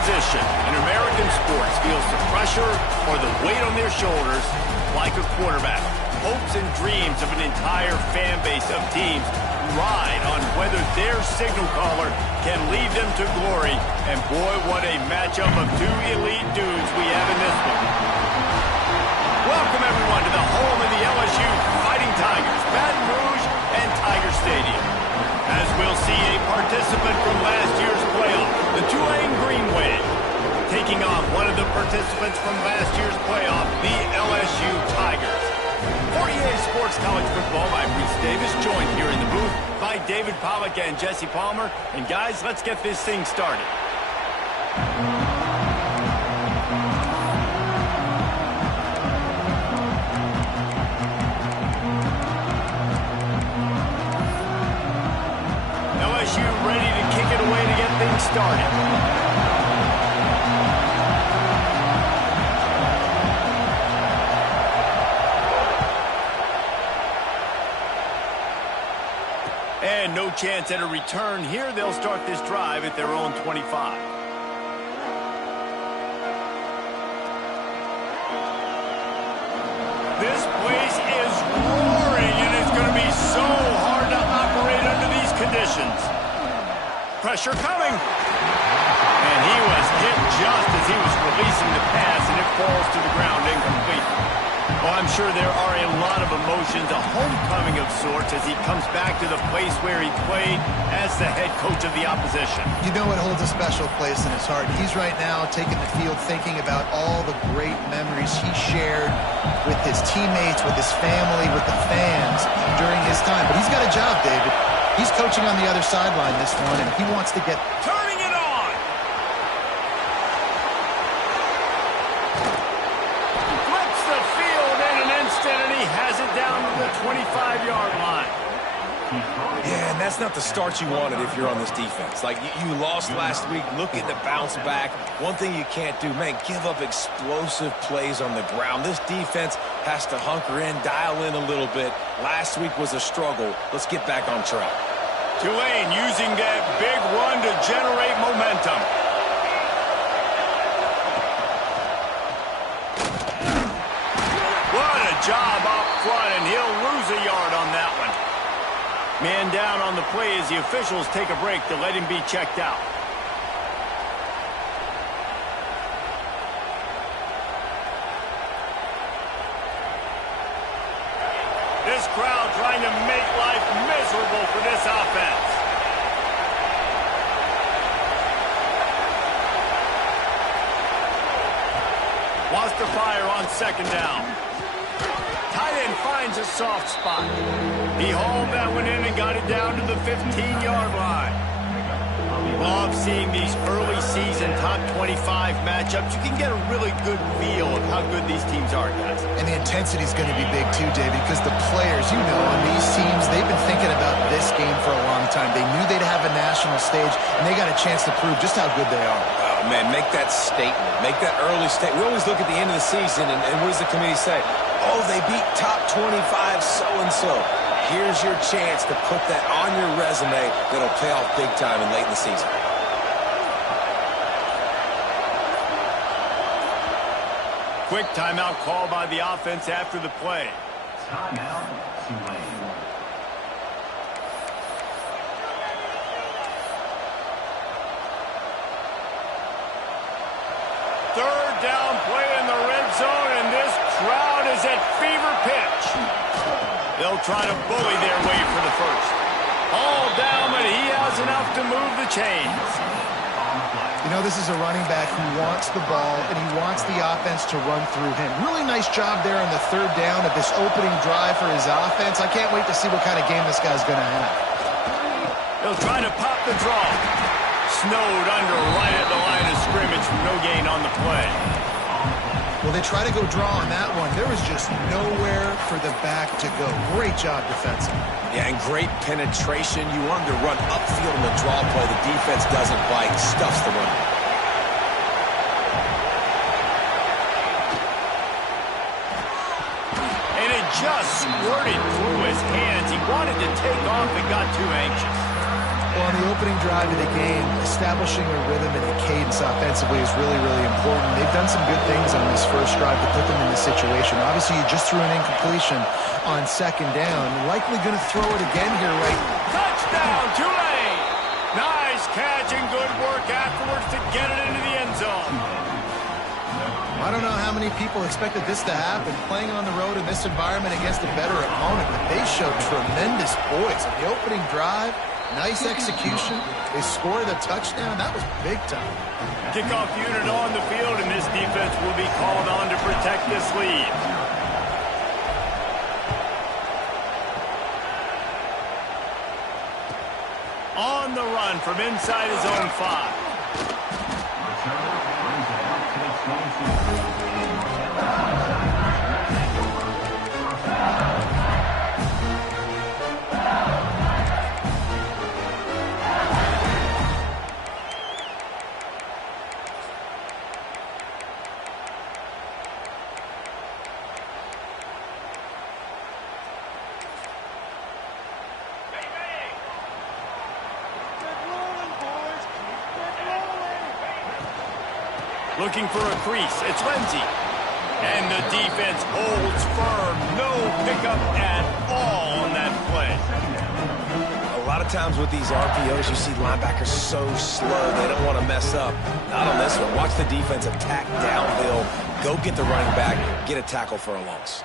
position in American sports feels the pressure or the weight on their shoulders like a quarterback. Hopes and dreams of an entire fan base of teams ride on whether their signal caller can lead them to glory. And boy, what a matchup of two elite dudes we have in this one. Welcome, everyone, to the home of the LSU Fighting Tigers, Baton Rouge and Tiger Stadium. As we'll see a participant from last year's playoff, the Tulane Green Wave, taking on one of the participants from last year's playoff, the LSU Tigers. For EA Sports College Football, I'm Reese Davis, joined here in the booth by David Pollack and Jesse Palmer. And guys, let's get this thing started. LSU ready to kick it away to get things started. And no chance at a return here. They'll start this drive at their own 25. This place is roaring, and it's going to be so hard to operate under these conditions. Pressure coming. And he was hit just as he was releasing the pass, and it falls to the ground incomplete. Well, I'm sure there are a lot of emotions, a homecoming of sorts as he comes back to the place where he played as the head coach of the opposition. You know it holds a special place in his heart. He's right now taking the field thinking about all the great memories he shared with his teammates, with his family, with the fans during his time. But he's got a job, David. He's coaching on the other sideline this one, and he wants to get... Turning it on! Flips the field in an instant, and he has it down to the 25-yard line. Yeah, and that's not the start you wanted if you're on this defense. Like, you lost last week, looking to bounce back. One thing you can't do, man, give up explosive plays on the ground. This defense has to hunker in, dial in a little bit. Last week was a struggle. Let's get back on track. Tulane using that big run to generate momentum. What a job up front, and he'll lose a yard on that one. Man down on the play as the officials take a break to let him be checked out. This crowd trying to make life miserable for this offense. Wants to fire on second down. Tight end finds a soft spot. He hauled that one in and got it down to the 15-yard line. Love seeing these early season top 25 matchups. You can get a really good feel of how good these teams are, guys. And the intensity is going to be big too, David, because the players, you know, on these teams, they've been thinking about this game for a long time. They knew they'd have a national stage, and they got a chance to prove just how good they are. Oh, man, make that statement. Make that early statement. We always look at the end of the season, and what does the committee say? Oh, they beat top 25 so-and-so. Here's your chance to put that on your resume that'll pay off big time and late in the season. Quick timeout call by the offense after the play. Timeout, Tulane. Third down play in the red zone, and this crowd is at fever pitch. They'll try to bully their way for the first. All down, but he has enough to move the chains. You know, this is a running back who wants the ball, and he wants the offense to run through him. Really nice job there on the third down of this opening drive for his offense. I can't wait to see what kind of game this guy's going to have. They'll try to pop the draw. Snowed under right at the line of scrimmage from no gain on the play. Well, they try to go draw on that one. There was just nowhere for the back to go. Great job defensive. Yeah, and great penetration. You want him to run upfield on the draw play. The defense doesn't bite, stuffs the run. And it just squirted through his hands. He wanted to take off and got too anxious. Well, on the opening drive of the game, establishing a rhythm and a cadence offensively is really, really important. They've done some good things on this first drive to put them in this situation. Obviously, you just threw an incompletion on second down. Likely going to throw it again here, right? Touchdown, Tulane! Nice catch and good work afterwards to get it into the end zone. I don't know how many people expected this to happen, playing on the road in this environment against a better opponent, but they showed tremendous poise. On the opening drive, nice execution. They scored a touchdown. That was big time. Kickoff unit on the field, and this defense will be called on to protect this lead. On the run from inside his own 5. Looking for a crease. It's Lindsey. And the defense holds firm. No pickup at all on that play. A lot of times with these RPOs, you see linebackers so slow, they don't want to mess up. Not on this one. Watch the defense attack downhill. Go get the running back. Get a tackle for a loss.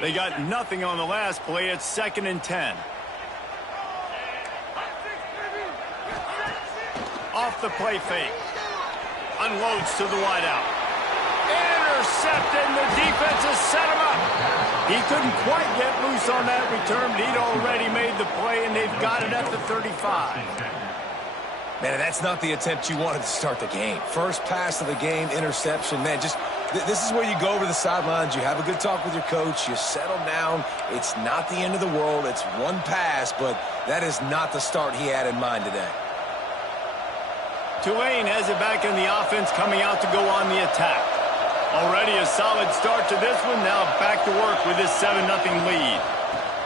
They got nothing on the last play. It's 2nd and 10. Off the play fake. Unloads to the wideout. Intercepted, and the defense has set him up. He couldn't quite get loose on that return, but he'd already made the play, and they've got it at the 35. Man, that's not the attempt you wanted to start the game. First pass of the game, interception. Man, just this is where you go over the sidelines. You have a good talk with your coach. You settle down. It's not the end of the world. It's one pass, but that is not the start he had in mind today. Tulane has it back in the offense, coming out to go on the attack. Already a solid start to this one. Now back to work with this 7-0 lead.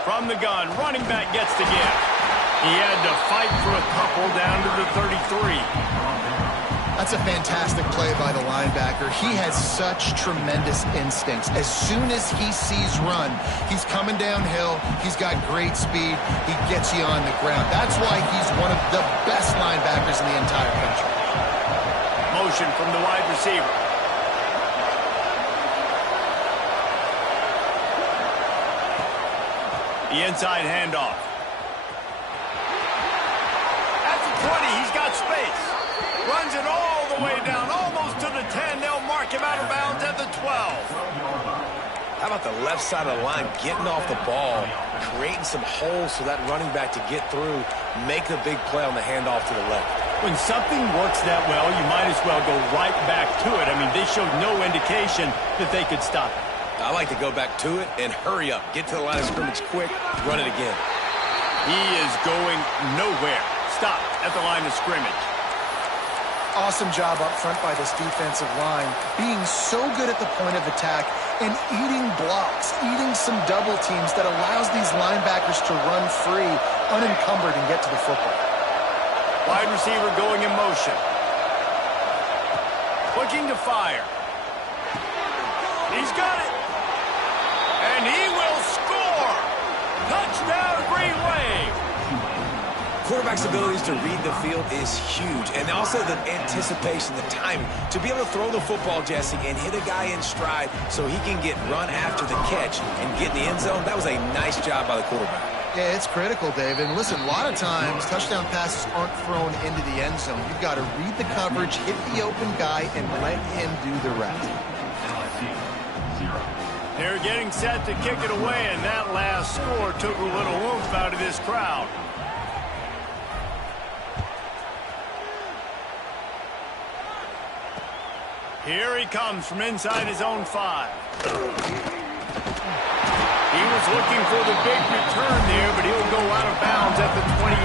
From the gun, running back gets the give. He had to fight for a couple down to the 33. That's a fantastic play by the linebacker. He has such tremendous instincts. As soon as he sees run, he's coming downhill. He's got great speed. He gets you on the ground. That's why he's one of the best linebackers in the entire country. Motion from the wide receiver. The inside handoff. At the 20, he's got space. Runs it all the way down, almost to the 10. They'll mark him out of bounds at the 12. How about the left side of the line getting off the ball, creating some holes for that running back to get through, make the big play on the handoff to the left. When something works that well, you might as well go right back to it. I mean, they showed no indication that they could stop it. I like to go back to it and hurry up. Get to the line of scrimmage quick, run it again. He is going nowhere. Stop at the line of scrimmage. Awesome job up front by this defensive line, being so good at the point of attack and eating blocks, eating some double teams that allows these linebackers to run free, unencumbered, and get to the football. Wide receiver going in motion. Looking to fire. He's got it. And he will score. Touchdown, Green Wave. Quarterback's abilities to read the field is huge, and also the anticipation, the timing. To be able to throw the football, Jesse, and hit a guy in stride so he can get run after the catch and get in the end zone, that was a nice job by the quarterback. Yeah, it's critical, Dave. And listen, a lot of times touchdown passes aren't thrown into the end zone. You've got to read the coverage, hit the open guy, and let him do the rest. They're getting set to kick it away, and that last score took a little oomph out of this crowd. Here he comes from inside his own 5. He was looking for the big return there, but he'll go out of bounds at the 28.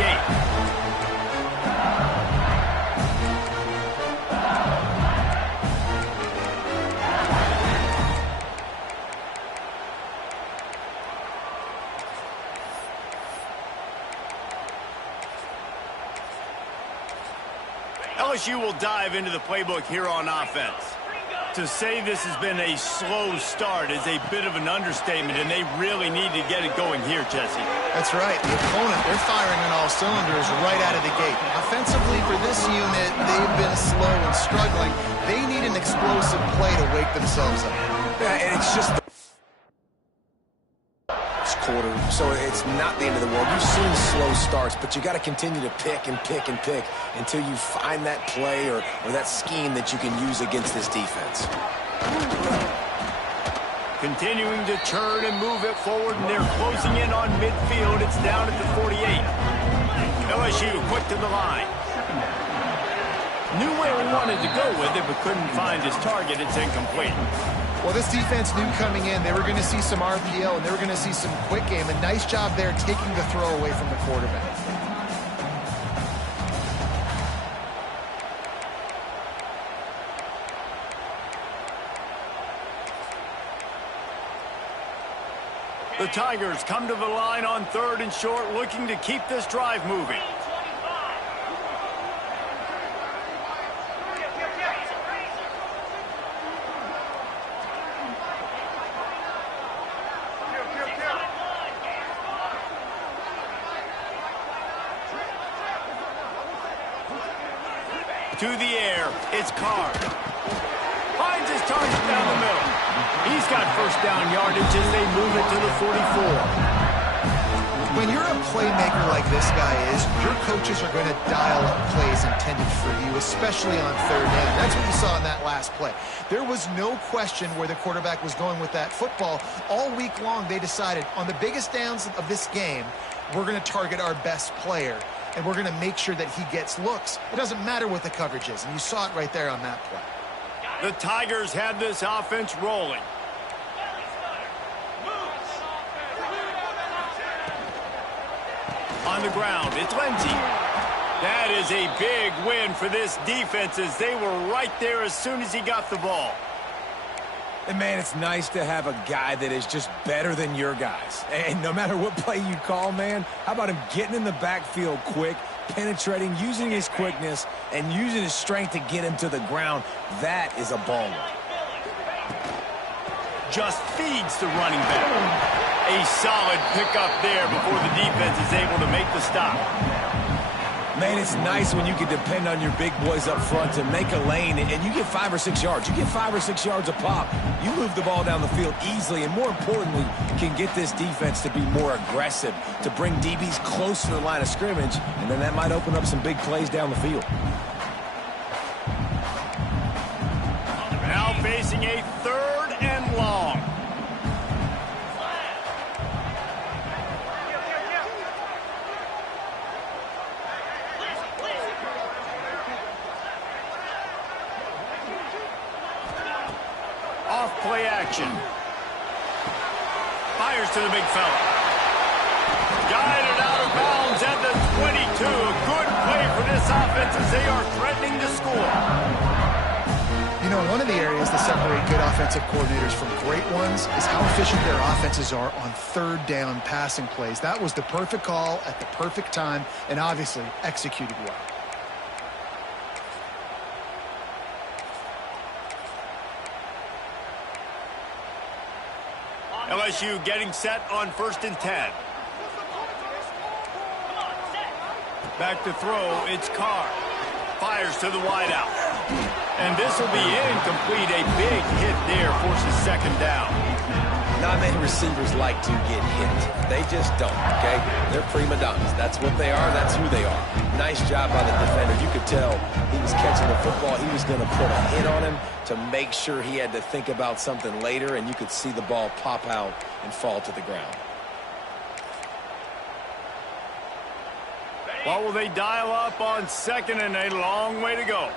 LSU will dive into the playbook here on offense. To say this has been a slow start is a bit of an understatement, and they really need to get it going here, Jesse. That's right. The opponent, they're firing on all cylinders right out of the gate. Offensively, for this unit, they've been slow and struggling. They need an explosive play to wake themselves up. Yeah, and it's just quarter, so it's not the end of the world. You've seen slow starts, but you got to continue to pick and pick and pick until you find that play or that scheme that you can use against this defense. Continuing to turn and move it forward, and they're closing in on midfield. It's down at the 48. LSU quick to the line. Knew where he wanted to go with it, but couldn't find his target. It's incomplete. Well, this defense knew coming in they were going to see some RPO and they were going to see some quick game. A nice job there taking the throw away from the quarterback. The Tigers come to the line on 3rd and short, looking to keep this drive moving. To the air, it's Carr. Finds his target down the middle. He's got first down yardage as they move it to the 44. When you're a playmaker like this guy is, your coaches are going to dial up plays intended for you, especially on 3rd down. That's what you saw in that last play. There was no question where the quarterback was going with that football. All week long, they decided on the biggest downs of this game, we're going to target our best player. And we're going to make sure that he gets looks. It doesn't matter what the coverage is, and you saw it right there on that play. The Tigers have this offense rolling. On the ground, it's Lindsey. That is a big win for this defense as they were right there as soon as he got the ball. And, man, it's nice to have a guy that is just better than your guys. And no matter what play you call, man, how about him getting in the backfield quick, penetrating, using his quickness, and using his strength to get him to the ground? That is a baller. Just feeds the running back. A solid pickup there before the defense is able to make the stop. Man, it's nice when you can depend on your big boys up front to make a lane, and you get 5 or 6 yards. You get 5 or 6 yards a pop. You move the ball down the field easily, and more importantly, can get this defense to be more aggressive, to bring DBs close to the line of scrimmage, and then that might open up some big plays down the field. Now facing a 3rd and long. Play action. Fires to the big fella. Guided out of bounds at the 22. A good play for this offense as they are threatening to score. You know, one of the areas that separate good offensive coordinators from great ones is how efficient their offenses are on 3rd down passing plays. That was the perfect call at the perfect time and obviously executed well. LSU getting set on 1st and 10. Back to throw, it's Carr. Fires to the wideout. And this will be incomplete. A big hit there forces 2nd down. Not many receivers like to get hit. They just don't, okay? They're prima donnas. That's what they are. That's who they are. Nice job by the defender. You could tell he was catching the football. He was going to put a hit on him to make sure he had to think about something later, and you could see the ball pop out and fall to the ground. What will they dial up on 2nd and a long way to go?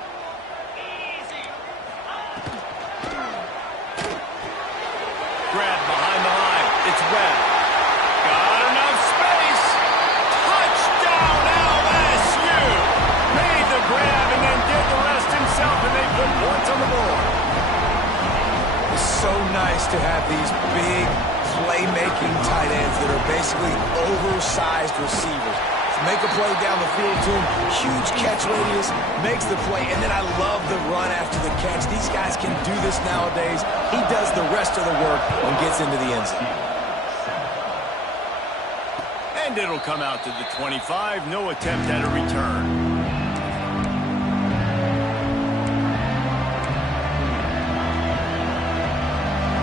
Grab behind the line. It's Webb. Got enough space. Touchdown, LSU. Made the grab and then did the rest himself, and they put points on the board. It's so nice to have these big playmaking tight ends that are basically oversized receivers. make a play down the field to him. Huge catch radius, makes the play, and then I love the run after the catch. These guys can do this nowadays. He does the rest of the work and gets into the end zone. And it'll come out to the 25. No attempt at a return.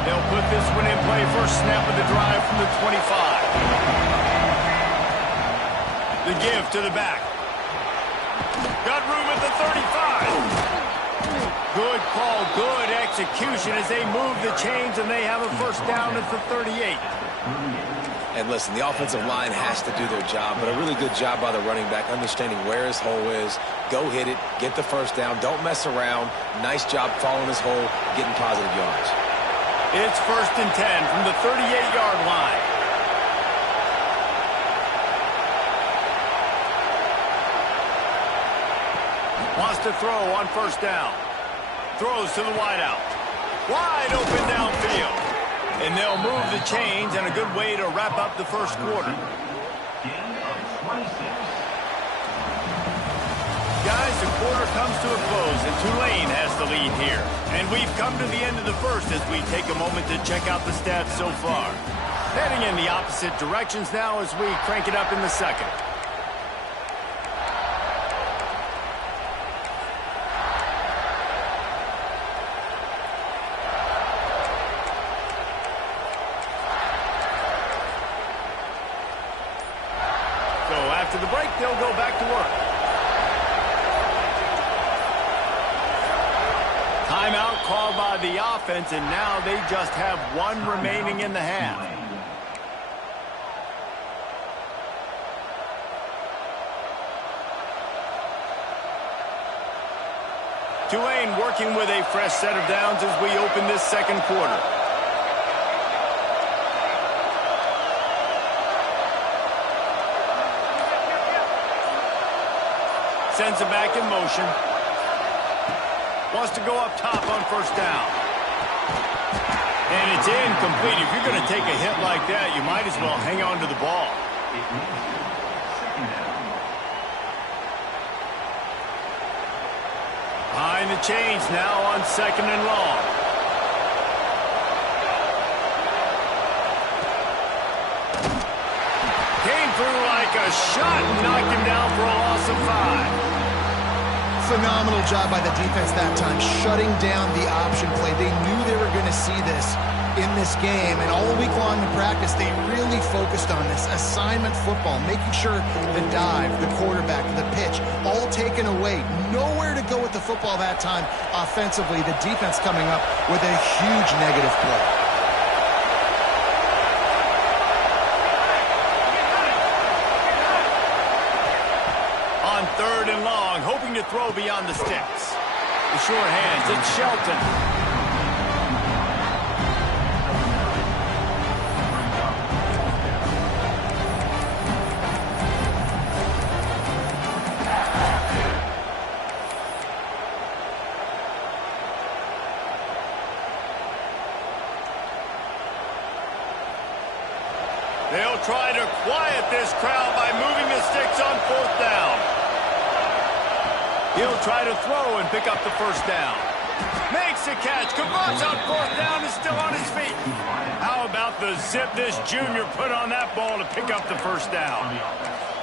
They'll put this one in play. First snap of the drive from the 25. The give to the back. Got room at the 35. Good call, good execution as they move the chains, and they have a first down at the 38. And listen, the offensive line has to do their job, but a really good job by the running back, understanding where his hole is. Go hit it, get the first down, don't mess around. Nice job following his hole, getting positive yards. It's 1st and 10 from the 38-yard line. Wants to throw on first down. Throws to the wideout. Wide open downfield. And they'll move the chains, and a good way to wrap up the first quarter. Guys, the quarter comes to a close, and Tulane has the lead here. And we've come to the end of the first as we take a moment to check out the stats so far. Heading in the opposite directions now as we crank it up in the second. After the break, they'll go back to work. Timeout called by the offense, and now they just have one remaining in the half. Tulane working with a fresh set of downs as we open this second quarter. Sends it back in motion. Wants to go up top on first down. And it's incomplete. If you're going to take a hit like that, you might as well hang on to the ball. Behind the chains now on 2nd and long. Came through like a shot and knocked him down for a loss of 5. Phenomenal job by the defense that time, shutting down the option play. They knew they were going to see this in this game, and all week long in practice, they really focused on this assignment football, making sure the dive, the quarterback, the pitch, all taken away. Nowhere to go with the football that time offensively. The defense coming up with a huge negative play. On 3rd and long, hoping to throw beyond the sticks. The short hands, it's Shelton. They'll try to quiet this crowd by moving the sticks on 4th down. He'll try to throw and pick up the first down. Makes the catch. Converts on 4th down, is still on his feet. How about the zip this junior put on that ball to pick up the first down?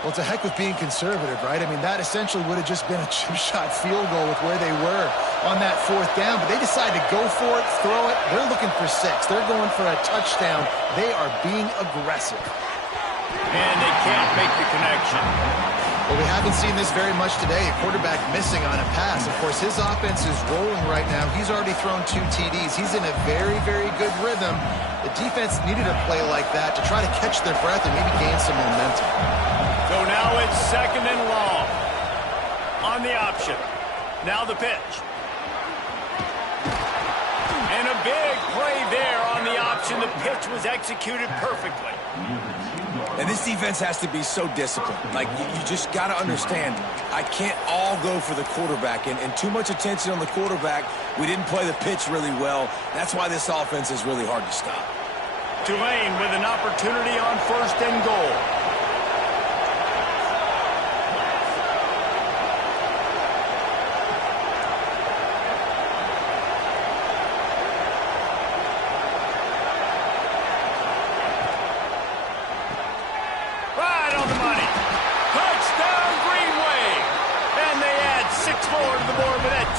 Well, it's a heck with being conservative, right? I mean, that essentially would have just been a chip-shot field goal with where they were on that 4th down. But they decided to go for it, throw it. They're looking for 6. They're going for a touchdown. They are being aggressive. And they can't make the connection. Well, we haven't seen this very much today. A quarterback missing on a pass. Of course, his offense is rolling right now. He's already thrown 2 TDs. He's in a very, very good rhythm. The defense needed a play like that to try to catch their breath and maybe gain some momentum. So now it's 2nd and long. On the option. Now the pitch. And a big play there on the option. The pitch was executed perfectly. And this defense has to be so disciplined. Like, you just got to understand, I can't all go for the quarterback. And too much attention on the quarterback. We didn't play the pitch really well. That's why this offense is really hard to stop. Tulane with an opportunity on 1st and goal.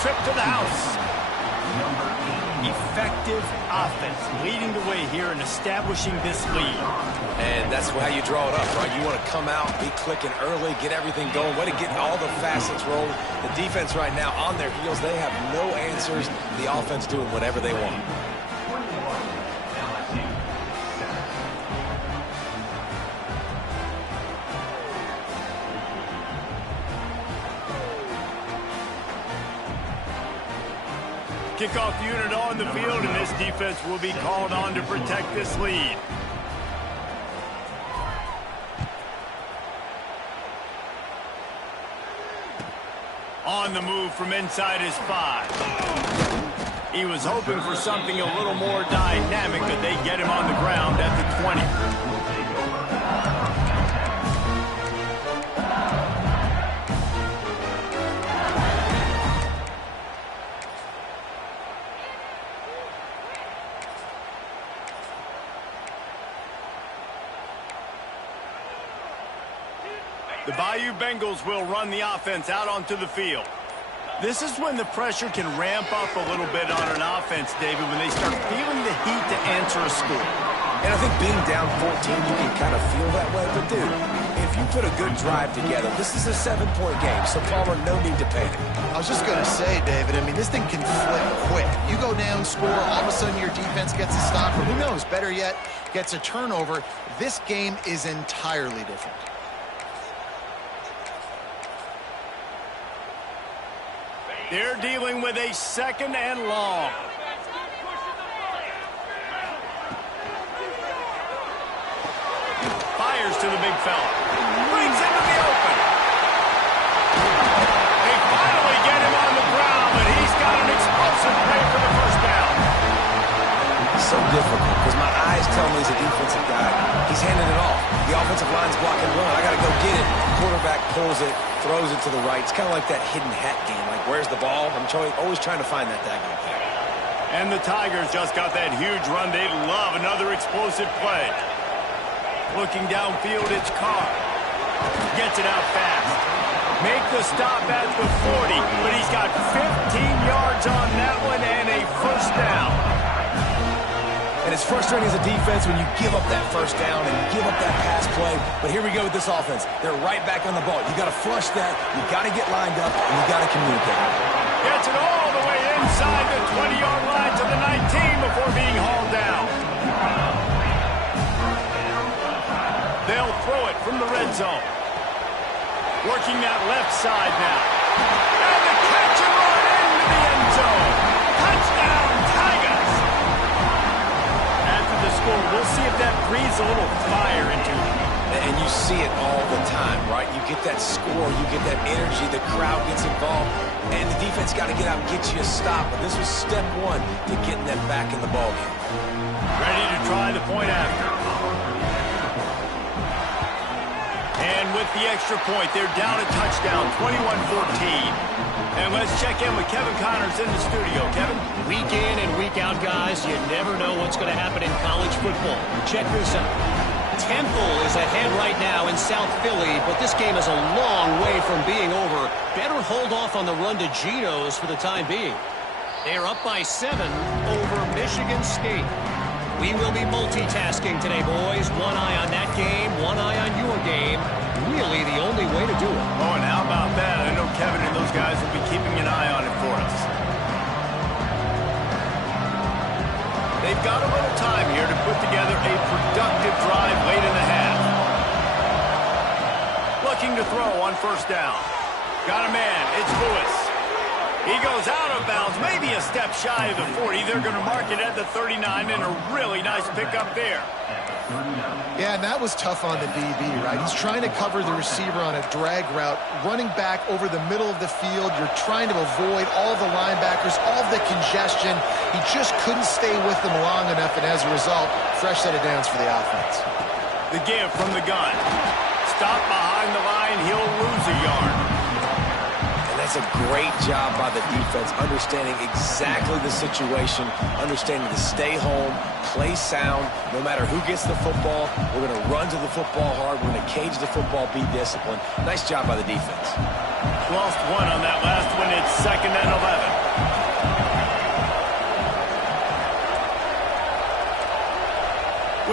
trip to the house. Effective offense leading the way here and establishing this lead. And that's how you draw it up, right? You want to come out, be clicking early, get everything going, way to get all the facets rolling. The defense right now on their heels, they have no answers. The offense doing whatever they want. Kickoff unit on the field, and this defense will be called on to protect this lead. On the move from inside his 5. He was hoping for something a little more dynamic, but they get him on the ground at the 20. The Bayou Bengals will run the offense out onto the field. This is when the pressure can ramp up a little bit on an offense, David, when they start feeling the heat to answer a score. And I think being down 14, you can kind of feel that way. But, dude, if you put a good drive together, this is a 7-point game, so, Palmer, no need to panic. I was just going to say, David, I mean, this thing can flip quick. You go down, score, all of a sudden your defense gets a stop, or who knows, better yet, gets a turnover. This game is entirely different. They're dealing with a 2nd and long. Fires to the big fella. Brings into the open. They finally get him on the ground, but he's got an explosive play for the first down. So difficult because my eyes tell me he's a defensive guy. He's handing it off. The offensive line's blocking run. I got to go get it. Quarterback pulls it, throws it to the right. It's kind of like that hidden hat game. Like, where's the ball? I'm always trying to find that daggone thing. And the Tigers just got that huge run. They'd love another explosive play. Looking downfield, it's Carr. Gets it out fast. Make the stop at the 40, but he's got 15 yards on that one and a first down. And it's frustrating as a defense when you give up that first down and give up that pass play. But here we go with this offense. They're right back on the ball. You got to flush that. You got to get lined up, and you got to communicate. Gets it all the way inside the 20-yard line to the 19 before being hauled down. They'll throw it from the red zone. Working that left side now. And the catch and run into the end zone. Touchdown, Tigers! After the score, we'll see if that breathes a little fire into them. And you see it all the time, right? You get that score, you get that energy, the crowd gets involved, and the defense got to get out and get you a stop. But this was step 1 to getting them back in the ballgame. Ready to try the point after. And with the extra point, they're down a touchdown, 21-14. And let's check in with Kevin Connors in the studio. Kevin? Week in and week out, guys, you never know what's going to happen in college football. Check this out. Temple is ahead right now in South Philly, but this game is a long way from being over. Better hold off on the run to Geno's for the time being. They're up by 7 over Michigan State. We will be multitasking today, boys. One eye on that game, one eye on your game. Really the only way to do it. Oh, and how about that? I know Kevin and those guys will be keeping an eye on it for us. They've got a little time here to put together a productive drive late in the half. Looking to throw on first down. Got a man. It's Lewis. He goes out of bounds, maybe a step shy of the 40. They're going to mark it at the 39, and a really nice pickup there. Yeah, and that was tough on the DB, right? He's trying to cover the receiver on a drag route, running back over the middle of the field. You're trying to avoid all the linebackers, all the congestion. He just couldn't stay with them long enough, and as a result, fresh set of downs for the offense. The give from the gun. Stop behind the line. He'll lose a yard. That's a great job by the defense, understanding exactly the situation, understanding to stay home, play sound. No matter who gets the football, we're going to run to the football hard. We're going to cage the football, be disciplined. Nice job by the defense. Lost one on that last one. It's 2nd and 11.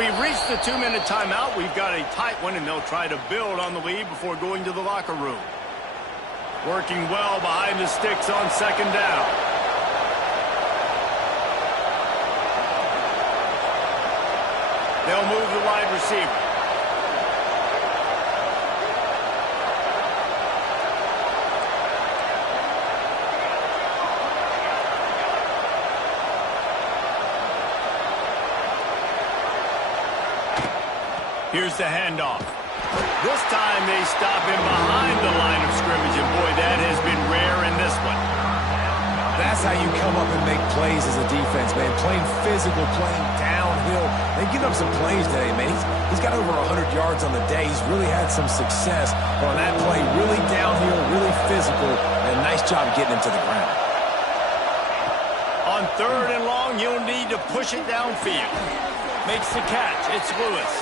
We've reached the 2-minute timeout. We've got a tight one, and they'll try to build on the lead before going to the locker room. Working well behind the sticks on second down. They'll move the wide receiver. Here's the handoff. This time they stop him behind the line of scrimmage, and boy, that has been rare in this one. That's how you come up and make plays as a defense, man. Playing physical, playing downhill. They give up some plays today, man. He's got over 100 yards on the day. He's really had some success. But on that play, really downhill, really physical, and a nice job getting him to the ground. On 3rd and long, you'll need to push it downfield. Makes the catch. It's Lewis.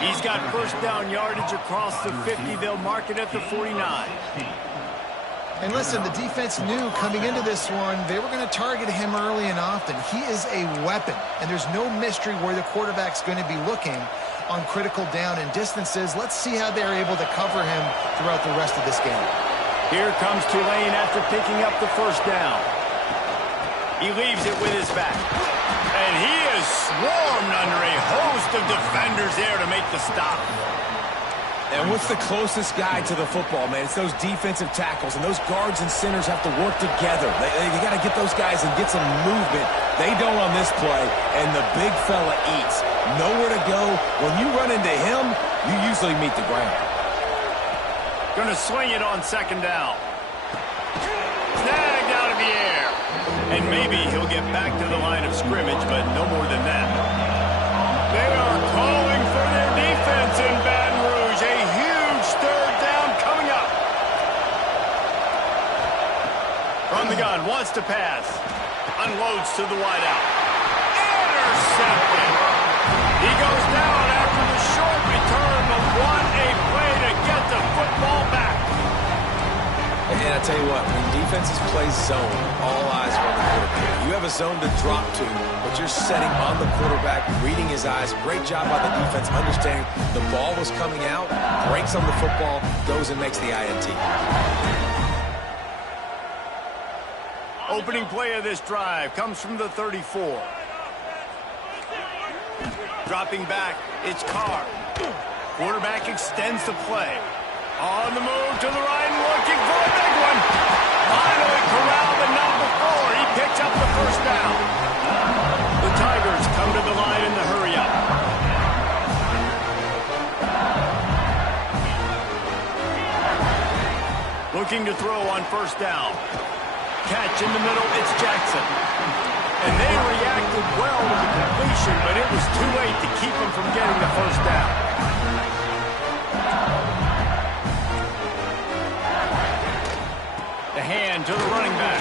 He's got first down yardage across the 50. They'll mark it at the 49. And listen, the defense knew coming into this one, they were going to target him early and often. He is a weapon, and there's no mystery where the quarterback's going to be looking on critical down and distances. Let's see how they're able to cover him throughout the rest of this game. Here comes Tulane after picking up the first down. He leaves it with his back. And he is swarmed under a host of defenders there to make the stop. And what's the closest guy to the football, man? It's those defensive tackles, and those guards and centers have to work together. They got to get those guys and get some movement. They don't on this play, and the big fella eats. Nowhere to go. When you run into him, you usually meet the ground. Going to swing it on second down. Snagged out of the air. And maybe he'll get back to the line of scrimmage, but no more than that. They are calling for their defense in Baton Rouge. A huge 3rd down coming up. From the gun, wants to pass. Unloads to the wideout. Intercepted. He goes down after the short return, but what a play to get the football back. And I tell you what, when defenses play zone, all eyes are on the quarterback. You have a zone to drop to, but you're setting on the quarterback, reading his eyes. Great job by the defense, understanding the ball was coming out, breaks on the football, goes and makes the INT. Opening play of this drive comes from the 34. Dropping back, it's Carr. Quarterback extends the play. On the move to the right, looking for a big one. Finally corralled, but not before. He picks up the first down. The Tigers come to the line in the hurry-up. Looking to throw on first down. Catch in the middle, it's Jackson. And they reacted well to the completion, but it was too late to keep him from getting the first down. The hand to the running back.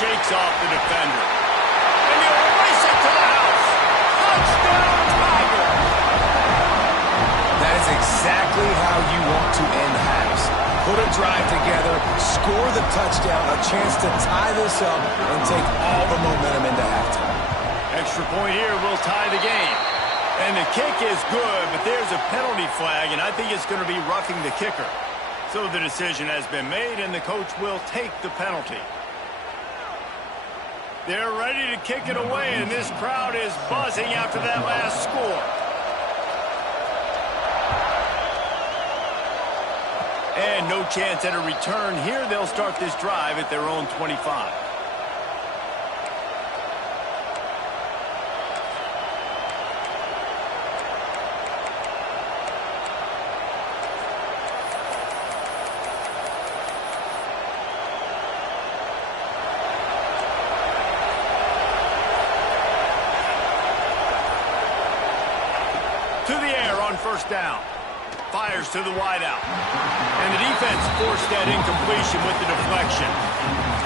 Shakes off the defender. And he'll race it to the house. Touchdown, Tiger! That is exactly how you want to end halves. Put a drive together, score the touchdown, a chance to tie this up, and take all the momentum into halftime. Extra point here will tie the game. And the kick is good, but there's a penalty flag, and I think it's going to be roughing the kicker. So the decision has been made, and the coach will take the penalty. They're ready to kick it away, and this crowd is buzzing after that last score. And no chance at a return here. They'll start this drive at their own 25. To the air on first down. Fires to the wideout. And the defense forced that incompletion with the deflection.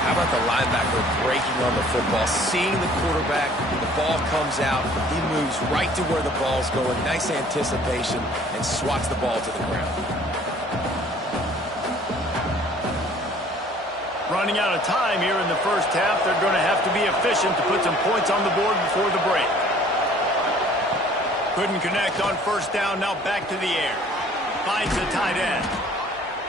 How about the linebacker breaking on the football, seeing the quarterback, the ball comes out, he moves right to where the ball's going, nice anticipation, and swats the ball to the ground. Running out of time here in the first half, they're going to have to be efficient to put some points on the board before the break. Couldn't connect on first down. Now back to the air. Finds the tight end.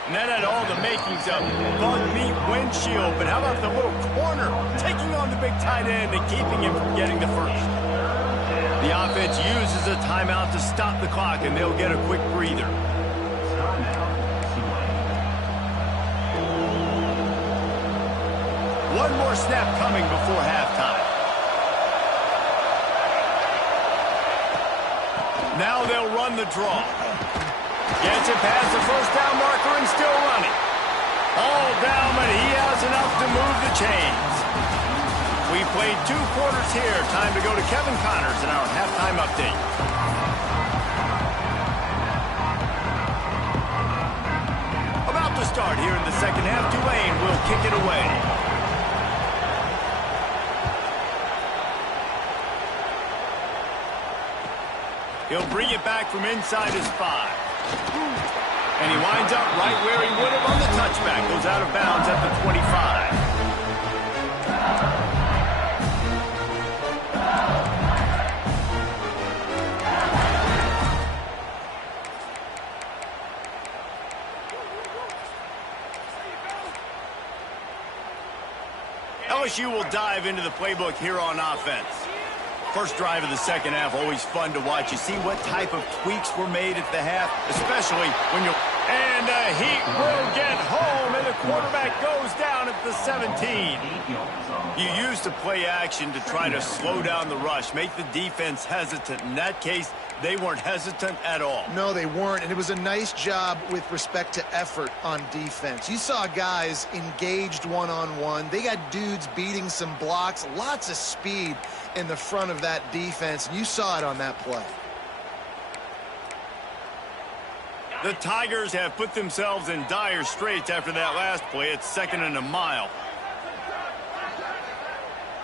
And that had all the makings of bug meat windshield. But how about the little corner taking on the big tight end and keeping him from getting the first? The offense uses a timeout to stop the clock, and they'll get a quick breather. One more snap coming before halftime. Now they'll run the draw. Gets it past the first down marker and still running. All down, but he has enough to move the chains. We played 2 quarters here. Time to go to Kevin Connors in our halftime update. About to start here in the second half. Tulane will kick it away. He'll bring it back from inside his 5. And he winds up right where he would have on the touchback. Goes out of bounds at the 25. LSU will dive into the playbook here on offense. First drive of the second half, always fun to watch. You see what type of tweaks were made at the half, especially when you're... And he will get home, and the quarterback goes down at the 17. You use the play action to try to slow down the rush, make the defense hesitant. In that case, they weren't hesitant at all. No, they weren't, and it was a nice job with respect to effort on defense. You saw guys engaged one-on-one. They got dudes beating some blocks, lots of speed in the front of that defense. You saw it on that play. The Tigers have put themselves in dire straits after that last play. It's 2nd and a mile.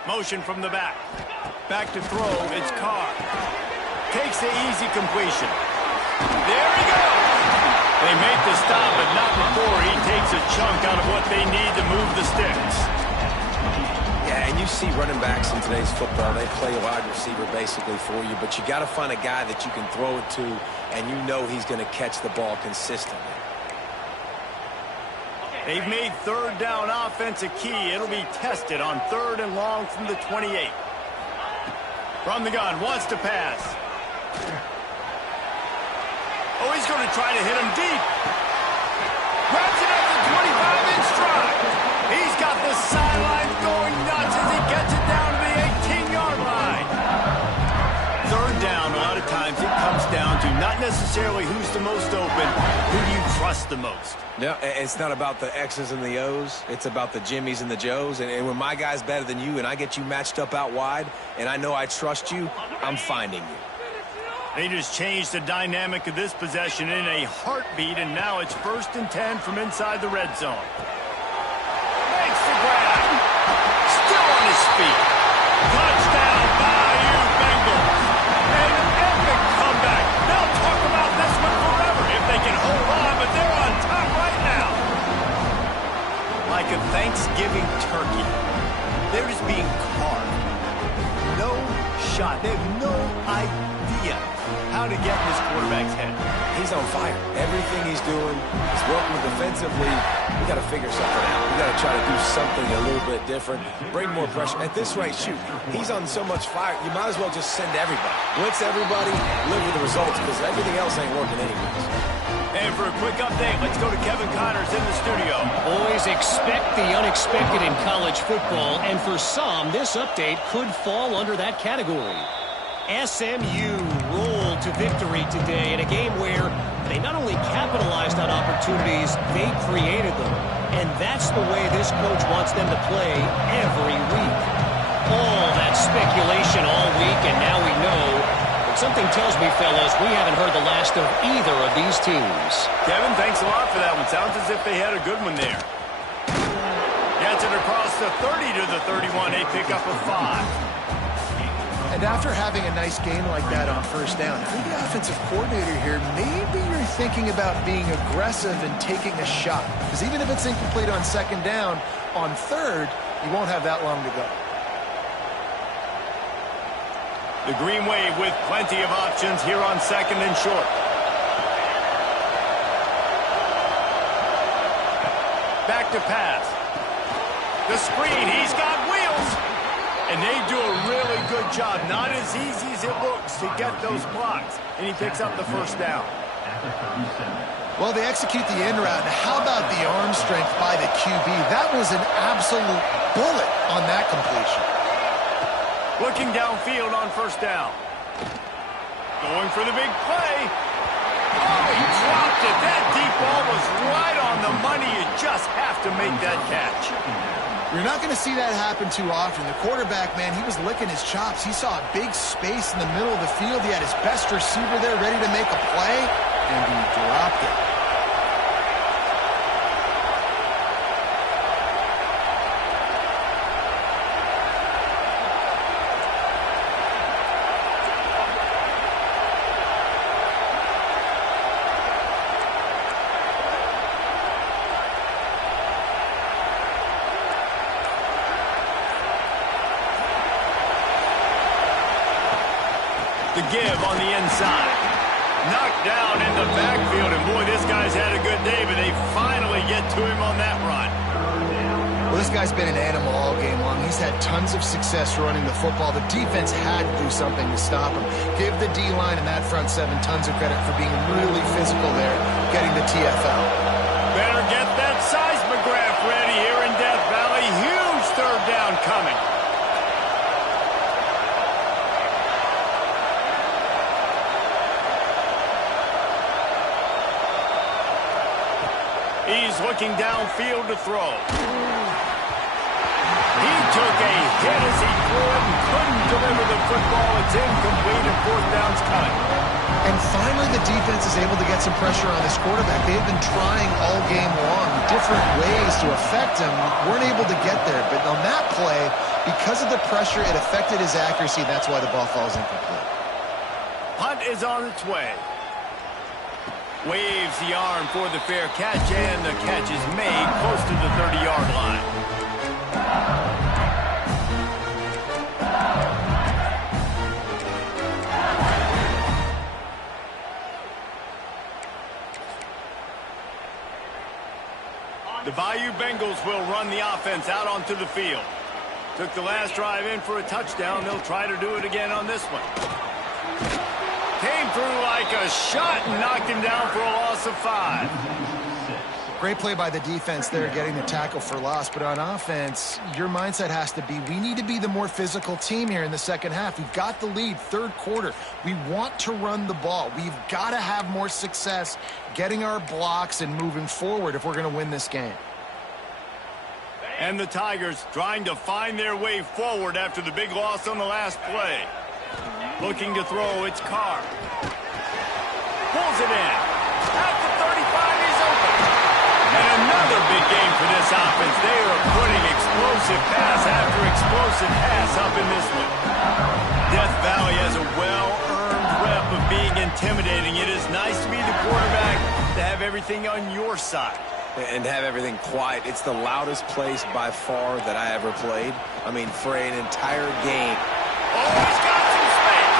Motion from the back. Back to throw. It's Carr. Takes the easy completion. There he goes. They make the stop, but not before he takes a chunk out of what they need to move the sticks. Yeah, and you see running backs in today's football, they play a wide receiver basically for you, but you got to find a guy that you can throw it to, and you know he's going to catch the ball consistently. They've made third down offense a key. It'll be tested on 3rd and long from the 28. From the gun, wants to pass. Oh, he's going to try to hit him deep. Grabs it at the 25 in stride. He's got the sidelines going nuts as he gets it down to the 18-yard line. Third down, a lot of times it comes down to not necessarily who's the most open, who do you trust the most? Yeah, it's not about the X's and the O's. It's about the Jimmies and the Joes. And when my guy's better than you and I get you matched up out wide and I know I trust you, I'm finding you. They just changed the dynamic of this possession in a heartbeat, and now it's 1st and 10 from inside the red zone. Makes the grab. Still on his feet. Touchdown, Bayou Bengals. An epic comeback. They'll talk about this one forever if they can hold on, but they're on top right now. Like a Thanksgiving turkey. They're just being carved. No shot. They have no idea how to get in this quarterback's head. He's on fire. Everything he's doing is working defensively. We got to figure something out. We got to try to do something a little bit different. Bring more pressure. At this rate, shoot, he's on so much fire, you might as well just send everybody. Blitz everybody, live with the results, because everything else ain't working anyways. And for a quick update, let's go to Kevin Connors in the studio. Boys, expect the unexpected in college football, and for some, this update could fall under that category. SMU rolled to victory today in a game where they not only capitalized on opportunities, they created them. And that's the way this coach wants them to play every week. All that speculation all week, and now we know. But something tells me, fellas, we haven't heard the last of either of these teams. Kevin, thanks a lot for that one. Sounds as if they had a good one there. Gets it across the 30 to the 31. A pickup of 5. And after having a nice game like that on first down, if you're the offensive coordinator here, maybe you're thinking about being aggressive and taking a shot. Because even if it's incomplete on 2nd down, on 3rd, you won't have that long to go. The Green Wave with plenty of options here on 2nd and short. Back to pass. The screen, he's got wheels. And they do a really good job. Not as easy as it looks to get those blocks. And he picks up the first down. Well, they execute the end route. And how about the arm strength by the QB? That was an absolute bullet on that completion. Looking downfield on first down. Going for the big play. Oh, he dropped it. That deep ball was right on the money. You just have to make that catch. You're not going to see that happen too often. The quarterback, man, he was licking his chops. He saw a big space in the middle of the field. He had his best receiver there ready to make a play, and he dropped it. The give on the inside. Knocked down in the backfield, and boy, this guy's had a good day, but they finally get to him on that run. Well, this guy's been an animal all game long. He's had tons of success running the football. The defense had to do something to stop him. Give the D-line and that front seven tons of credit for being really physical there, getting the TFL. Better get that seismograph ready here in Death Valley. Huge third down coming. He's looking downfield to throw. He took a hit as he threw it and couldn't deliver the football. It's incomplete and fourth down's coming. And finally the defense is able to get some pressure on this quarterback. They've been trying all game long different ways to affect him. Weren't able to get there. But on that play, because of the pressure, it affected his accuracy. That's why the ball falls incomplete. Punt is on its way. Waves the arm for the fair catch, and the catch is made close to the 30-yard line. The Bayou Bengals will run the offense out onto the field. Took the last drive in for a touchdown. They'll try to do it again on this one. Came through like a shot and knocked him down for a loss of 5. Great play by the defense there, getting the tackle for loss. But on offense, your mindset has to be, we need to be the more physical team here in the second half. We've got the lead, third quarter. We want to run the ball. We've got to have more success getting our blocks and moving forward if we're going to win this game. And the Tigers trying to find their way forward after the big loss on the last play. Looking to throw, it's Carr. Pulls it in. At the 35, he's open. And another big game for this offense. They are putting explosive pass after explosive pass up in this one. Death Valley has a well-earned rep of being intimidating. It is nice to be the quarterback, to have everything on your side. And have everything quiet. It's the loudest place by far that I ever played. I mean, for an entire game. Oh, he's got some space.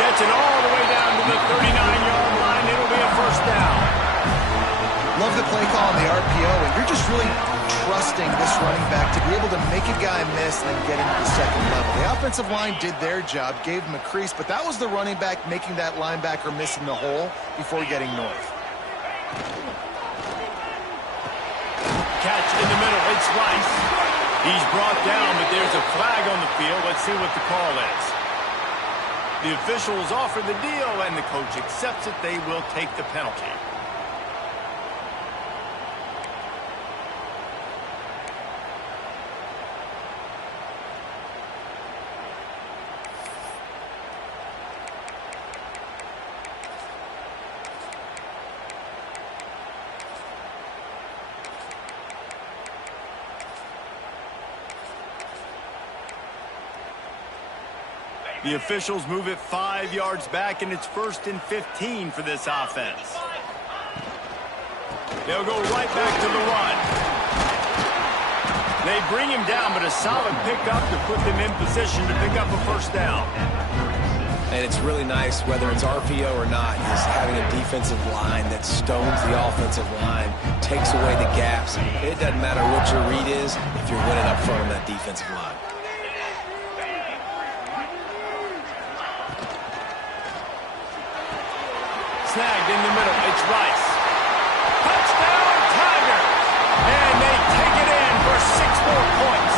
Gets it all the way down to the 39-yard line. It'll be a first down. Love the play call on the RPO, and you're just really trusting this running back to be able to make a guy miss and then get into the second level. The offensive line did their job, gave him a crease, but that was the running back making that linebacker miss in the hole before getting north. Catch in the middle. It's Rice. He's brought down, but there's a flag on the field. Let's see what the call is. The officials offer the deal, and the coach accepts it. They will take the penalty. The officials move it 5 yards back, and it's 1st and 15 for this offense. They'll go right back to the run. They bring him down, but a solid pickup to put them in position to pick up a first down. And it's really nice, whether it's RPO or not, is having a defensive line that stones the offensive line, takes away the gaps. It doesn't matter what your read is if you're winning up front on that defensive line. Snagged in the middle. It's Rice. Touchdown, Tigers! And they take it in for 6 more points.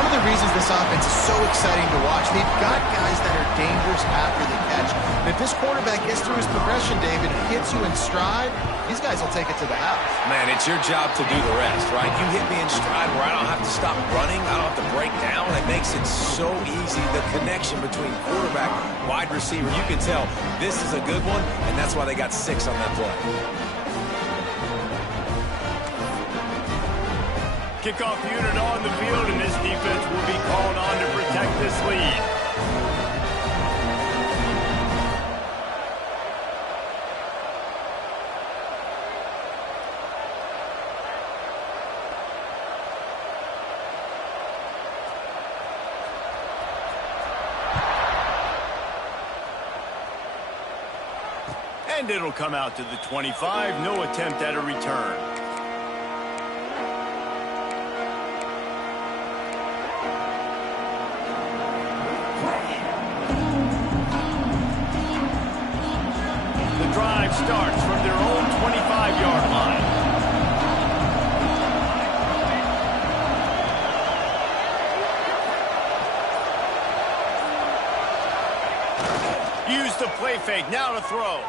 One of the reasons this offense is so exciting to watch, they've got guys that are dangerous after the catch. And if this quarterback gets through his progression, David, hits you in stride, these guys will take it to the house. Man, it's your job to do the rest, right? You hit me in stride where I don't have to stop running. I don't have to break down. It makes it so easy. The connection between quarterback, wide receiver, you can tell this is a good one, and that's why they got 6 on that play. Kickoff unit on the field, and this defense will be called on to protect this lead. And it'll come out to the 25. No attempt at a return. The drive starts from their own 25-yard line. Use the play fake. Now to throw.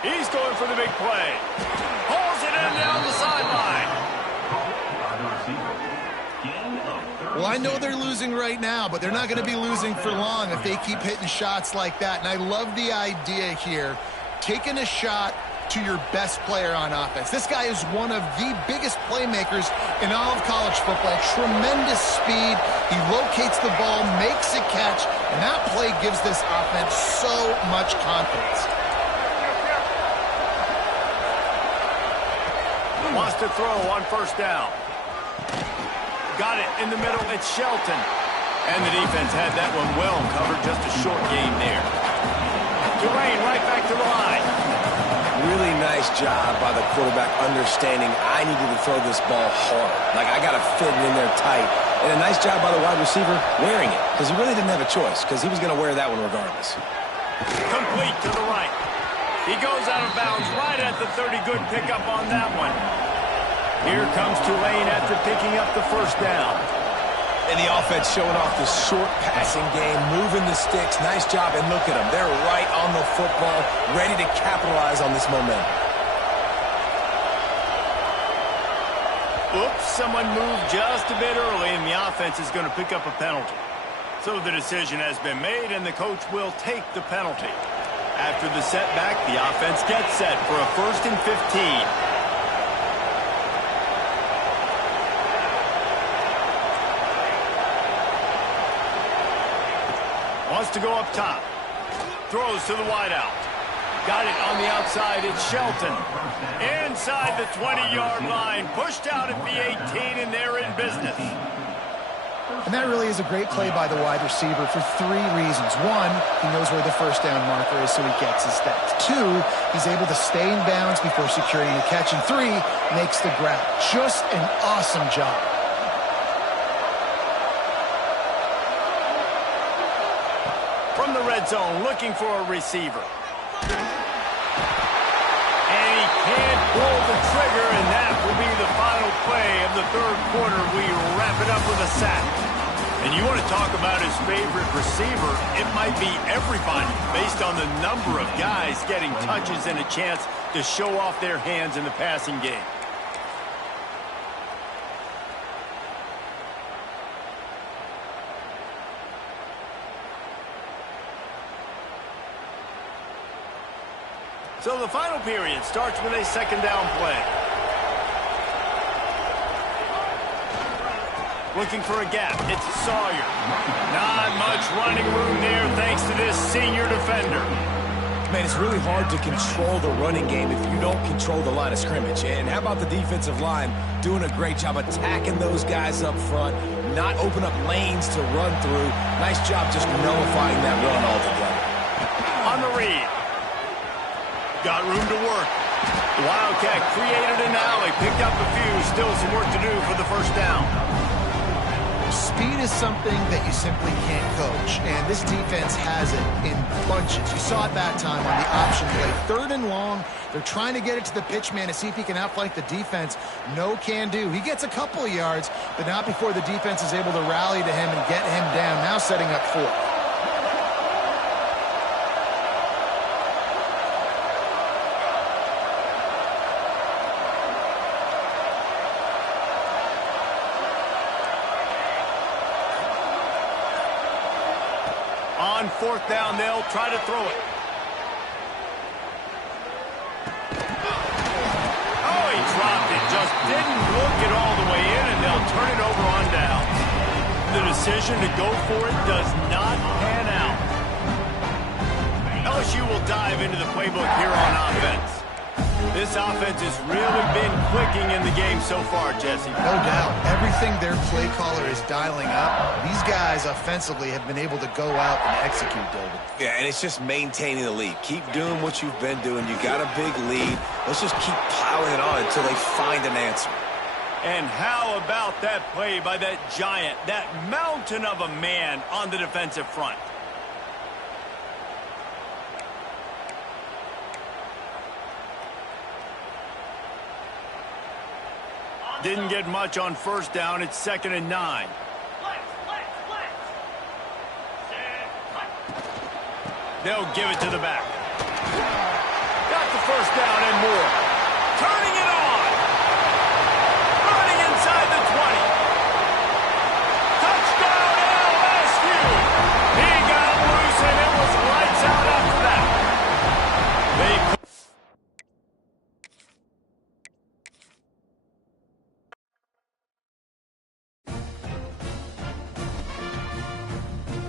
He's going for the big play. Pulls it in down the sideline. Well, I know they're losing right now, but they're not going to be losing for long if they keep hitting shots like that. And I love the idea here, taking a shot to your best player on offense. This guy is one of the biggest playmakers in all of college football. Tremendous speed. He locates the ball, makes a catch, and that play gives this offense so much confidence. Wants to throw on first down. Got it in the middle. It's Shelton. And the defense had that one well covered. Just a short game there. Tulane right back to the line. Really nice job by the quarterback understanding I needed to throw this ball hard. Like, I got to fit it in there tight. And a nice job by the wide receiver wearing it, because he really didn't have a choice, because he was going to wear that one regardless. Complete to the right. He goes out of bounds right at the 30. Good pickup on that one. Here comes Tulane after picking up the first down. And the offense showing off the short passing game, moving the sticks. Nice job, and look at them. They're right on the football, ready to capitalize on this momentum. Oops, someone moved just a bit early, and the offense is going to pick up a penalty. So the decision has been made, and the coach will take the penalty. After the setback, the offense gets set for a 1st and 15. Wants to go up top. Throws to the wideout. Got it on the outside. It's Shelton. Inside the 20-yard line. Pushed out at the 18, and they're in business. And that really is a great play by the wide receiver for 3 reasons. 1, he knows where the first down marker is, so he gets his steps. 2, he's able to stay in bounds before securing the catch. And 3, makes the grab. Just an awesome job. From the red zone, looking for a receiver. And he can't pull the trigger, and that will be the final play of the 3rd quarter. We wrap it up with a sack. And you want to talk about his favorite receiver, it might be everybody, based on the number of guys getting touches and a chance to show off their hands in the passing game. So the final period starts with a 2nd down play. Looking for a gap. It's Sawyer. Not much running room there thanks to this senior defender. Man, it's really hard to control the running game if you don't control the line of scrimmage. And how about the defensive line doing a great job attacking those guys up front, not open up lanes to run through. Nice job just nullifying that run altogether. On the read. Got room to work. The Wildcat created an alley, picked up a few, still some work to do for the first down. Speed is something that you simply can't coach, and this defense has it in bunches. You saw it that time on the option play. 3rd and long, they're trying to get it to the pitch man to see if he can outflank the defense. No can do. He gets a couple of yards, but not before the defense is able to rally to him and get him down. Now setting up 4th. On 4th down, they'll try to throw it. Oh, he dropped it. Just didn't look it all the way in, and they'll turn it over on down. The decision to go for it does not pan out. LSU will dive into the playbook here on offense. This offense has really been clicking in the game so far, Jesse. No doubt. Everything their play caller is dialing up, these guys offensively have been able to go out and execute, David. Yeah, and it's just maintaining the lead. Keep doing what you've been doing. You got a big lead. Let's just keep piling it on until they find an answer. And how about that play by that giant, that mountain of a man on the defensive front? Didn't get much on 1st down. It's 2nd and 9. They'll give it to the back.